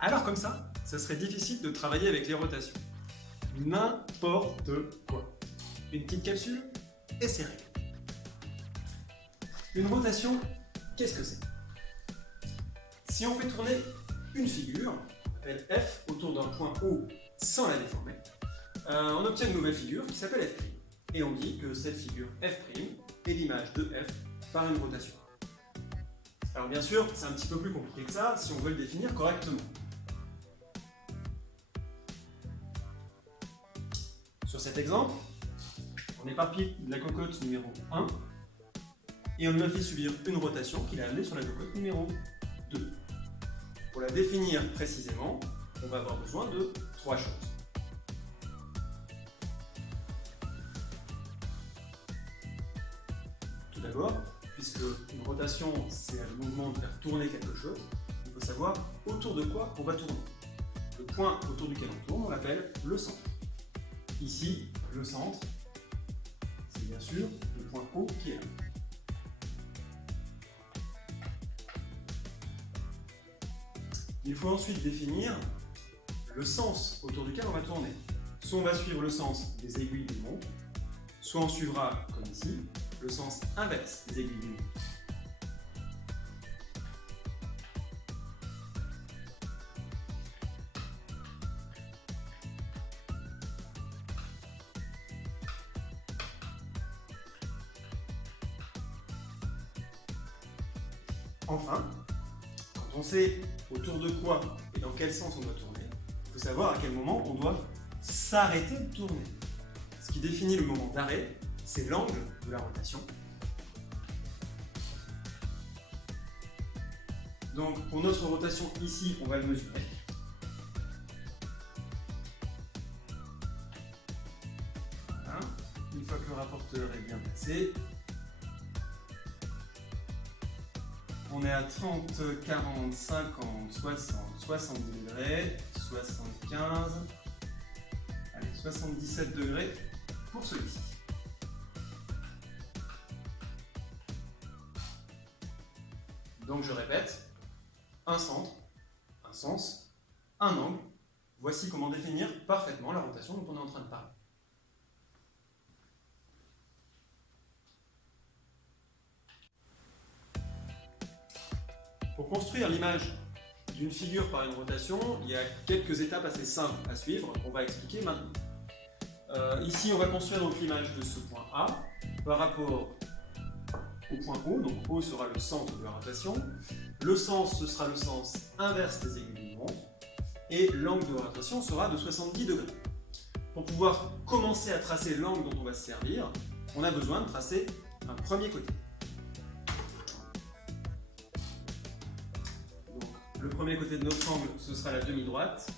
Alors comme ça serait difficile de travailler avec les rotations. N'importe quoi. Une petite capsule et c'est réglé. Une rotation, qu'est-ce que c'est? Si on fait tourner une figure, on appelle F, autour d'un point O sans la déformer, on obtient une nouvelle figure qui s'appelle F'. Et on dit que cette figure F' est l'image de F par une rotation. Alors bien sûr, c'est un petit peu plus compliqué que ça si on veut le définir correctement. Sur cet exemple, on éparpille la cocotte numéro 1 et on lui a fait subir une rotation qu'il a amenée sur la cocotte numéro 2. Pour la définir précisément, on va avoir besoin de 3 choses. Tout d'abord, puisque une rotation c'est un mouvement de faire tourner quelque chose, il faut savoir autour de quoi on va tourner. Le point autour duquel on tourne, on l'appelle le centre. Ici, le centre, c'est bien sûr le point O qui est là. Il faut ensuite définir le sens autour duquel on va tourner. Soit on va suivre le sens des aiguilles d'une montre, soit on suivra, comme ici, le sens inverse des aiguilles d'une montre. Enfin, quand on sait autour de quoi et dans quel sens on doit tourner, il faut savoir à quel moment on doit s'arrêter de tourner. Ce qui définit le moment d'arrêt, c'est l'angle de la rotation. Donc pour notre rotation ici, on va le mesurer. Voilà. Une fois que le rapporteur est bien placé, on est à 30, 40, 50, 60, 70 degrés, 75, allez, 77 degrés pour celui-ci. Donc je répète, un centre, un sens, un angle. Voici comment définir parfaitement la rotation dont on est en train de parler. Pour construire l'image d'une figure par une rotation, il y a quelques étapes assez simples à suivre qu'on va expliquer maintenant. Ici, on va construire donc l'image de ce point A par rapport au point O. Donc O sera le centre de la rotation. Le sens, ce sera le sens inverse des aiguilles d'une montre. Et l'angle de rotation sera de 70 degrés. Pour pouvoir commencer à tracer l'angle dont on va se servir, on a besoin de tracer un premier côté. Le premier côté de notre angle, ce sera la demi-droite,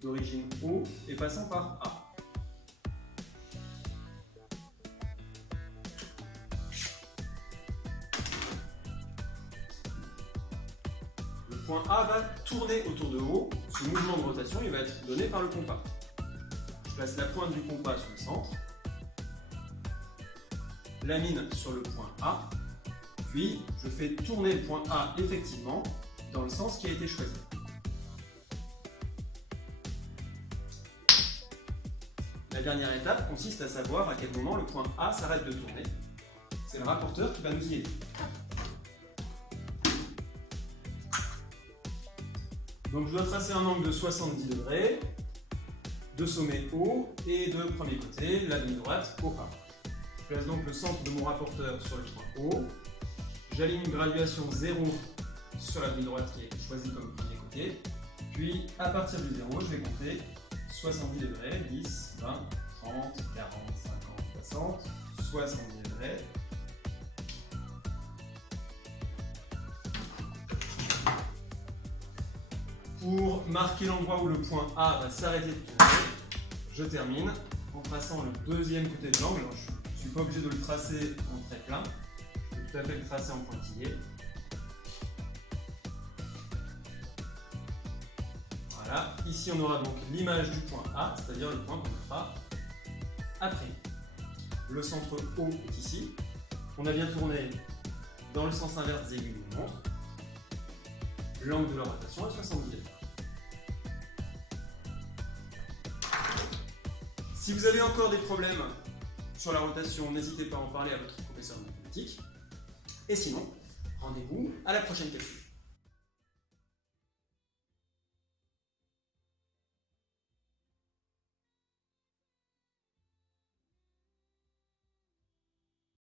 d'origine O et passant par A. Le point A va tourner autour de O. Ce mouvement de rotation, il va être donné par le compas. Je place la pointe du compas sur le centre, la mine sur le point A, puis je fais tourner le point A effectivement dans le sens qui a été choisi. La dernière étape consiste à savoir à quel moment le point A s'arrête de tourner. C'est le rapporteur qui va nous y aider. Donc je dois tracer un angle de 70 degrés, de sommet O et de premier côté, la ligne droite au A. Je place donc le centre de mon rapporteur sur le point O. J'aligne une graduation 0 sur la ligne droite qui est choisie comme premier côté. Puis à partir du 0, je vais compter 70 degrés, 10, 20, 30, 40, 50, 60, 70 degrés. Pour marquer l'endroit où le point A va s'arrêter de tourner, je termine en traçant le deuxième côté de l'angle. Je ne suis pas obligé de le tracer en trait plein, je peux tout à fait le tracer en pointillé. Voilà, ici on aura donc l'image du point A, c'est-à-dire le point qu'on fera après. Le centre O est ici. On a bien tourné dans le sens inverse des aiguilles d'une montre. L'angle de la rotation est 70 degrés. Si vous avez encore des problèmes sur la rotation, n'hésitez pas à en parler à votre professeur de mathématiques. Et sinon, rendez-vous à la prochaine capsule.